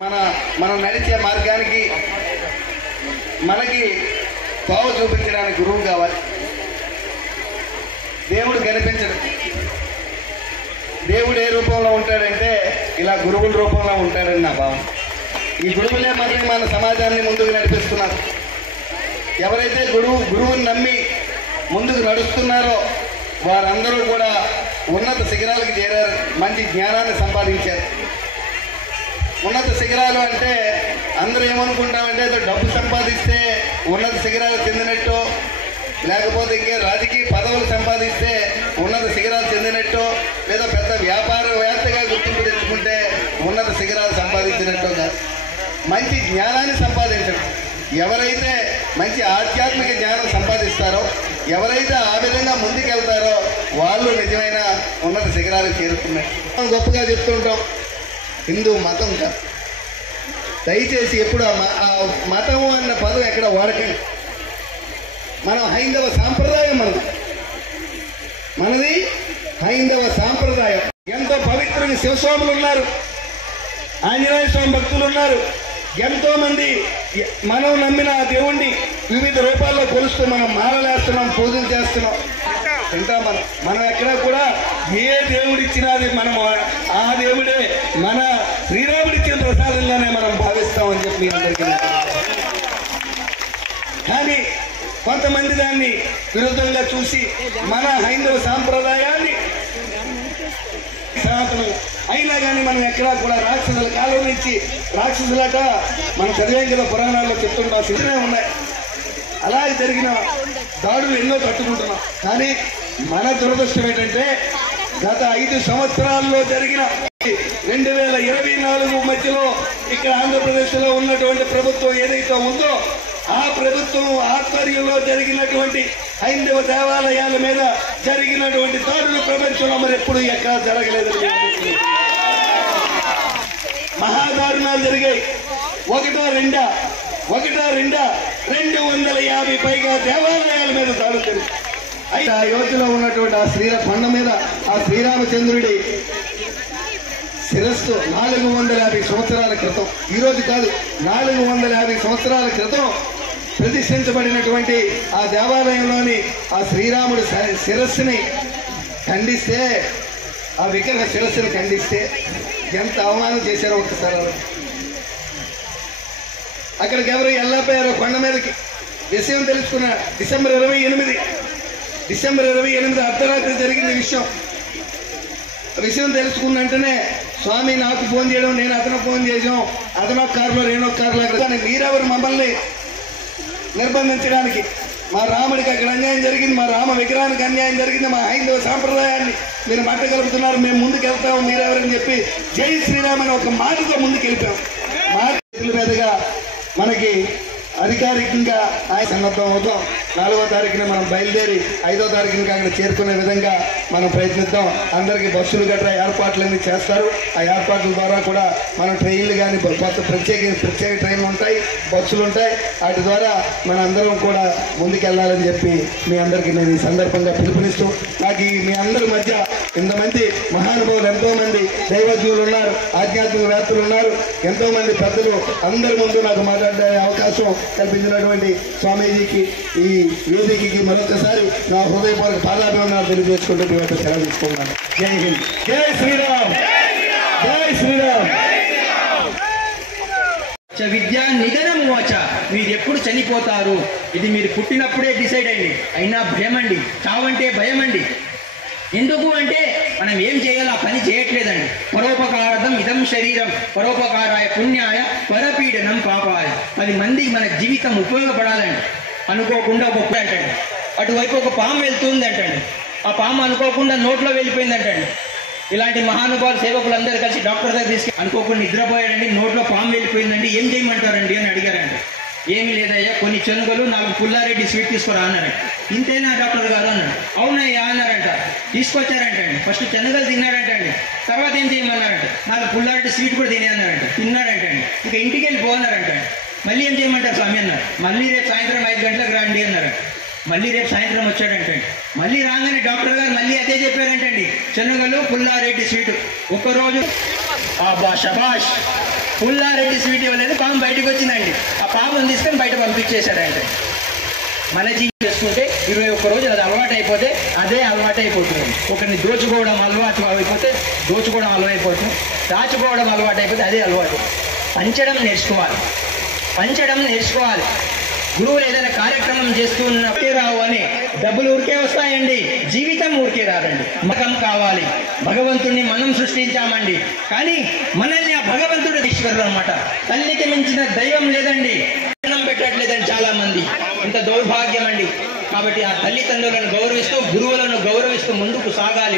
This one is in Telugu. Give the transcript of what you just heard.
మనం నడిచే మార్గానికి మనకి తావు చూపించడానికి గురువు కావాలి. దేవుడు కనిపించడు. దేవుడు ఏ రూపంలో ఉంటాడంటే ఇలా గురువుల రూపంలో ఉంటాడని నా భావం. ఈ గురువులే మనకి మన సమాజాన్ని ముందుకు నడిపిస్తున్నారు. ఎవరైతే గురువుని నమ్మి ముందుకు నడుస్తున్నారో వారందరూ కూడా ఉన్నత శిఖరాలకు చేరారు, మంచి జ్ఞానాన్ని సంపాదించారు. ఉన్నత శిఖరాలు అంటే అందరూ ఏమనుకుంటామంటే ఏదో డబ్బు సంపాదిస్తే ఉన్నత శిఖరాలు చెందినట్టు, లేకపోతే ఇంకే రాజకీయ పదవులు సంపాదిస్తే ఉన్నత శిఖరాలు చెందినట్టు, లేదా పెద్ద వ్యాపారవేత్తగా గుర్తింపు తెచ్చుకుంటే ఉన్నత శిఖరాలు సంపాదించినట్టు కాదు. మంచి జ్ఞానాన్ని సంపాదించడం. ఎవరైతే మంచి ఆధ్యాత్మిక జ్ఞానం సంపాదిస్తారో, ఎవరైతే ఆ విధంగా ముందుకెళ్తారో వాళ్ళు నిజమైన ఉన్నత శిఖరాలకు చేరుతున్నారు. మనం గొప్పగా చెప్తుంటాం హిందూ మతం కాదు. దయచేసి ఎప్పుడు ఆ మతము అన్న పదం ఎక్కడ వాడకండి. మనం హైందవ సాంప్రదాయం మనది హైందవ సాంప్రదాయం. ఎంతో పవిత్రమైన శివస్వాములు ఉన్నారు, ఆంజనేయ స్వామి భక్తులు ఉన్నారు. ఎంతో మంది మనం నమ్మిన దేవుణ్ణి వివిధ రూపాల్లో కొలుస్తూ మనం మాలలేస్తున్నాం, పూజలు చేస్తున్నాం. ఇంకా మనం ఎక్కడ కూడా ఏ దేవుడిచ్చినది మనం ఆ దేవుడే మన శ్రీరాముడిచ్చిన ప్రసాదంగానే మనం భావిస్తామని చెప్పి అందరికీ. కానీ కొంతమంది దాన్ని విరుద్ధంగా చూసి మన హైందవ సాంప్రదాయాన్ని సనాతనం అయినా కానీ మనం ఎక్కడా కూడా రాక్షసుల కాలం నుంచి రాక్షసులట మనం చదివాం కదా, పురాణాల్లో చెప్తుంటాం, సిద్ధమే ఉన్నాయి. అలాగే జరిగిన దాడులు ఎన్నో తట్టుకుంటున్నాం. కానీ మన దురదృష్టం ఏంటంటే గత 5 సంవత్సరాల్లో జరిగిన 2024 మధ్యలో ఇక్కడ ఆంధ్రప్రదేశ్లో ఉన్నటువంటి ప్రభుత్వం ఏదైతే ఉందో ఆ ప్రభుత్వం ఆధ్వర్యంలో జరిగినటువంటి హైందవ దేవాలయాల మీద జరిగినటువంటి దాడులు ప్రపంచంలో మరి ఎప్పుడు ఎక్కడ జరగలేదు. మహాదారుణాలు జరిగాయి. ఒకటా రెండా 250 పైగా దేవాలయాల మీద దాడులు జరిగాయి. అయితే ఆ యోధలో ఉన్నటువంటి ఆ కొండ మీద ఆ శ్రీరామచంద్రుడి శిరస్సు 450 సంవత్సరాల క్రితం, ఈరోజు కాదు 450 సంవత్సరాల క్రితం ప్రతిష్ఠించబడినటువంటి ఆ దేవాలయంలోని ఆ శ్రీరాముడి శిరస్సుని ఖండిస్తే, ఆ విగ్రహ శిరస్సుని ఖండిస్తే ఎంత అవమానం చేశారో ఒక్కసారి. అక్కడికి ఎవరు వెళ్ళిపోయారో కొండ మీదకి. విషయం తెలుసుకున్న డిసెంబర్ 28 అర్ధరాత్రి జరిగింది విషయం తెలుసుకున్న వెంటనే స్వామి నాకు ఫోన్ చేయడం, నేను అతను ఫోన్ చేసాం, అతను ఒక కారులో నేను ఒక కారులో. కానీ మీరెవరు మమ్మల్ని నిర్బంధించడానికి? మా రాముడికి అక్కడ అన్యాయం జరిగింది, మా రామ విగ్రహానికి అన్యాయం జరిగింది, మా హైందవ సాంప్రదాయాన్ని మీరు మట్టగలుపుతున్నారు, మేము ముందుకెళ్తాము, మీరెవరని చెప్పి జై శ్రీరామ్ అని ఒక మాటతో ముందుకెళ్ళిపోయాం. మా చేతుల మీదుగా మనకి అధికారికంగా ఆయన సన్నద్ధం అవుతాం. 4వ తారీఖున మనం బయలుదేరి 5వ తారీఖున అక్కడ చేరుకునే విధంగా మనం ప్రయత్నిద్దాం. అందరికీ బస్సులు గట్రా ఏర్పాట్లన్నీ చేస్తారు. ఆ ఏర్పాట్ల ద్వారా కూడా మన ట్రైన్లు కానీ ప్రత్యేక ట్రైన్లు ఉంటాయి, బస్సులు ఉంటాయి. వాటి ద్వారా మన అందరం కూడా ముందుకెళ్ళాలని చెప్పి మీ అందరికీ నేను ఈ సందర్భంగా పిలుపునిస్తూ, నాకు మీ అందరి మధ్య ఇంతమంది మహానుభావులు, ఎంతోమంది దైవజ్ఞులు ఉన్నారు, ఆధ్యాత్మికవేత్తలు ఉన్నారు, ఎంతోమంది పెద్దలు అందరి ముందు నాకు మాట్లాడే అవకాశం కల్పించినటువంటి స్వామీజీకి, ఈ వేదికకి మరొకసారి నా హృదయపూర్వక పాదాభివందనాలు తెలియజేసుకుంటూ సెలవు తీసుకున్నాను. జై హింద్, జై శ్రీరామ్, జై శ్రీరామ్. విద్యా నిధనం వాచ. మీరు ఎప్పుడు చనిపోతారు ఇది మీరు పుట్టినప్పుడే డిసైడ్ అయ్యింది. అయినా భయం అండి, చావంటే భయం అండి. ఎందుకు అంటే మనం ఏం చేయాలో ఆ పని చేయట్లేదండి. పరోపకారార్థం ఇదం శరీరం పరోపకారాయ పుణ్యాయ పరపీడనం పాపాయ. 10 మందికి మన జీవితం ఉపయోగపడాలండి. అనుకోకుండా ఒక అంటండి, అటువైపు ఒక పాము వెళ్తుంది అంటండి, ఆ పాము అనుకోకుండా నోట్లో వెళ్ళిపోయిందంటండి. ఇలాంటి మహానుభావులు సేవకులందరూ కలిసి డాక్టర్ దగ్గర తీసుకెళ్ళి అనుకోకుండా నిద్రపోయాడండి, నోట్లో పాము వెళ్ళిపోయిందండి, ఏం చేయమంటారండి అని అడిగారండి. ఏమి లేదయ్యా, కొన్ని చెనుగలు 4 పుల్లారెడ్డి స్వీట్ తీసుకురా అన్నారంట. ఇంతేనా డాక్టర్ గారు అన్నాడు. అవునయ్యా అన్నారంట. తీసుకొచ్చారంటండి. ఫస్ట్ చెనగలు తిన్నాడంటండి, తర్వాత ఏం చేయమన్నారంట, 4 పుల్లారెడ్డి స్వీట్ కూడా తినే అన్నారంట. తిన్నాడంటండి. ఇక ఇంటికి వెళ్ళిపోన్నారంటండి. మళ్ళీ ఏం చేయమంటారు స్వామి అన్నారు. మళ్ళీ రేపు సాయంత్రం 5 గంటలకు రండి అన్నారంట. మళ్ళీ రేపు సాయంత్రం వచ్చాడంటండి. మళ్ళీ రాగానే డాక్టర్ గారు మళ్ళీ అదే చెప్పారంటండి, శనగలు పుల్లారెడ్డి స్వీట్. ఒక్కరోజు శబాష్ పుల్లారెడ్డి స్వీట్ ఇవ్వలేదు, పాము బయటకు వచ్చిందండి. ఆ పామును తీసుకొని బయట పంపించేశాడంటే. మన జీవితం చేసుకుంటే 21 రోజులు అది అలవాటు అయిపోతే అదే అలవాటు అయిపోతుంది. ఒకరిని దోచుకోవడం అలవాటు అయిపోతే దోచుకోవడం అలవాటు అయిపోతుంది, దాచుకోవడం అలవాటు అయిపోతే అదే అలవాటు. పంచడం నేర్చుకోవాలి. గురువులు ఏదైనా కార్యక్రమం చేస్తూ ఉన్నప్పుడే రావు అని డబ్బులు ఊరికే వస్తాయండి, జీవితం ఊరికే రాదండి. మగం కావాలి. భగవంతుడిని మనం సృష్టించామండి, కానీ మనల్ని ఆ భగవంతుడు ఈశ్వరుడు అనమాట. తల్లికి మించిన దైవం లేదండి, అన్నం పెట్టట్లేదండి చాలా మంది. ఇంత దౌర్భాగ్యం అండి. కాబట్టి ఆ తల్లిదండ్రులను గౌరవిస్తూ గురువులను గౌరవిస్తూ ముందుకు సాగాలి.